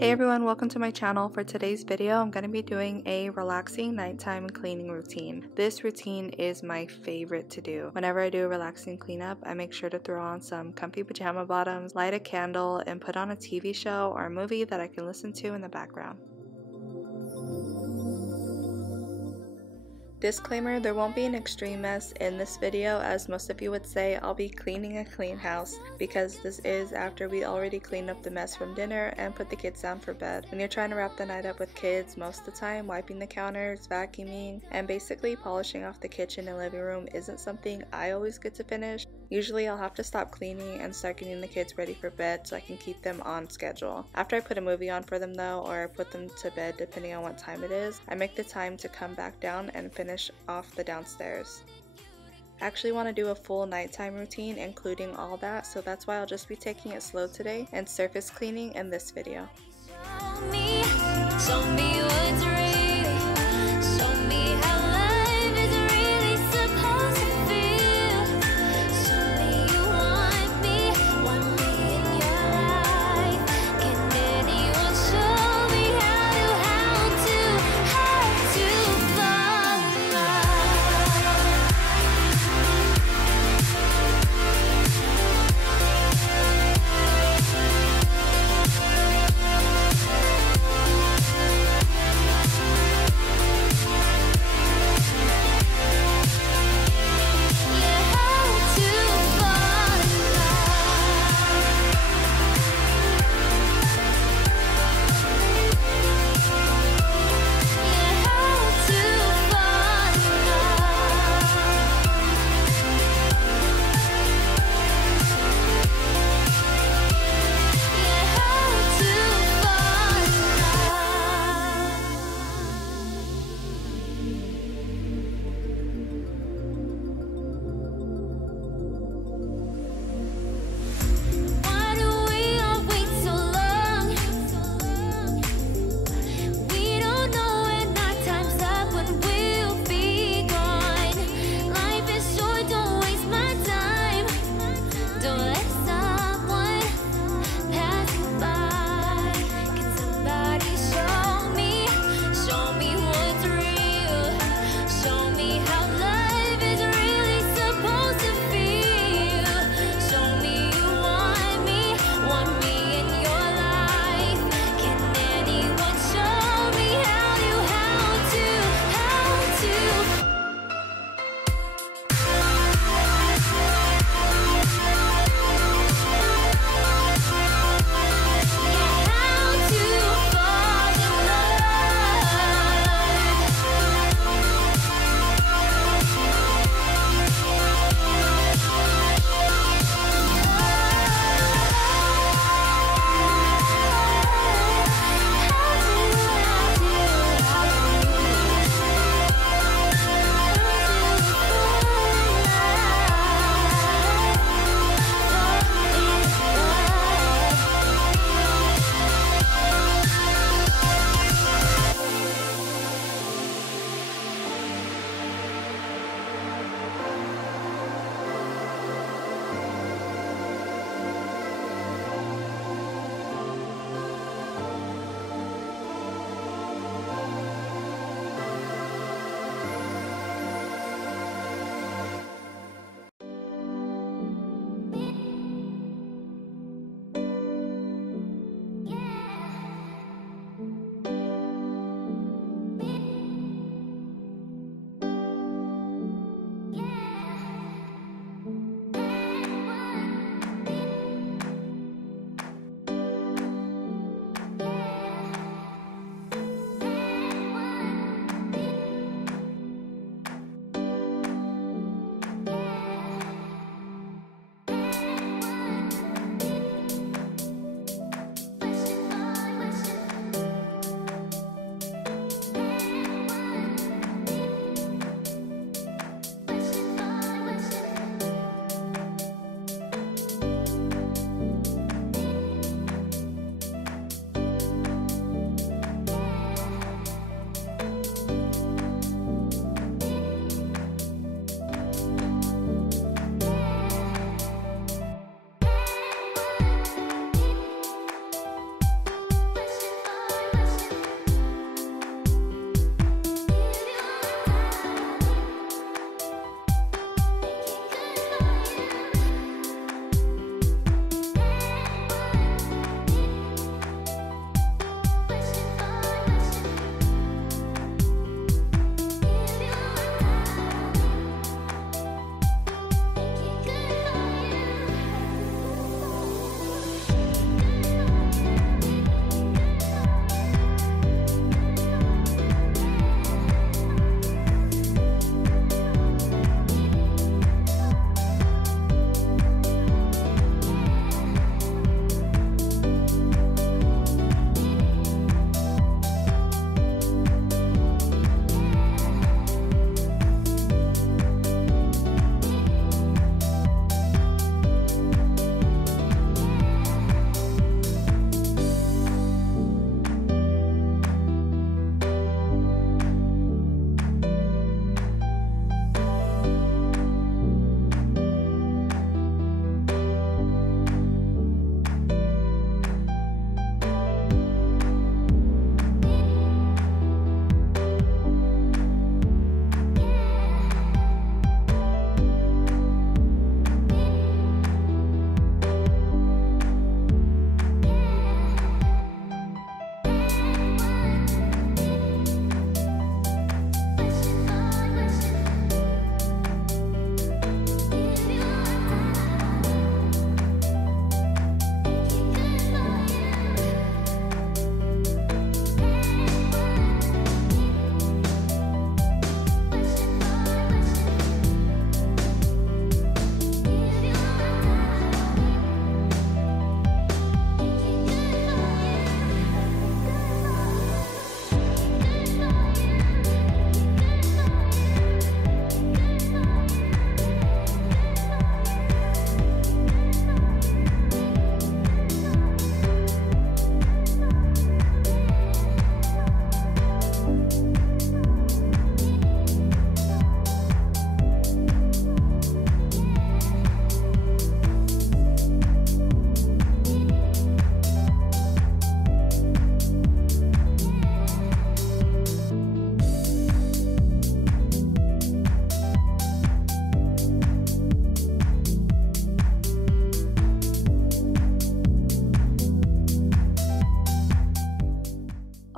Hey everyone, welcome to my channel. For today's video, I'm going to be doing a relaxing nighttime cleaning routine. This routine is my favorite to do. Whenever I do a relaxing cleanup, I make sure to throw on some comfy pajama bottoms, light a candle, and put on a TV show or a movie that I can listen to in the background. Disclaimer, there won't be an extreme mess in this video. As most of you would say, I'll be cleaning a clean house because this is after we already cleaned up the mess from dinner and put the kids down for bed. When you're trying to wrap the night up with kids, most of the time wiping the counters, vacuuming, and basically polishing off the kitchen and living room isn't something I always get to finish. Usually I'll have to stop cleaning and start getting the kids ready for bed so I can keep them on schedule. After I put a movie on for them though, or I put them to bed depending on what time it is, I make the time to come back down and finish off the downstairs. I actually want to do a full nighttime routine including all that, so that's why I'll just be taking it slow today and surface cleaning in this video. Show me what's real. Show me how life is really supposed to feel. Show me you want me in your life. Can anyone show me how to fall in love?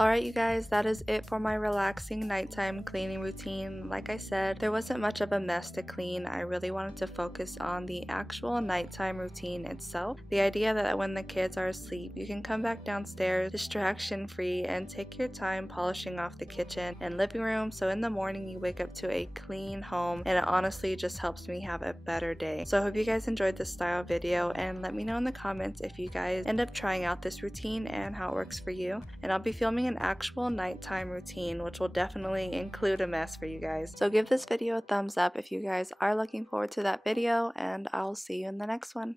Alright you guys, that is it for my relaxing nighttime cleaning routine. Like I said, there wasn't much of a mess to clean. I really wanted to focus on the actual nighttime routine itself. The idea that when the kids are asleep, you can come back downstairs distraction free and take your time polishing off the kitchen and living room, so in the morning you wake up to a clean home, and it honestly just helps me have a better day. So I hope you guys enjoyed this style video, and let me know in the comments if you guys end up trying out this routine and how it works for you. And I'll be filming an actual nighttime routine, which will definitely include a mess for you guys. So give this video a thumbs up if you guys are looking forward to that video, and I'll see you in the next one.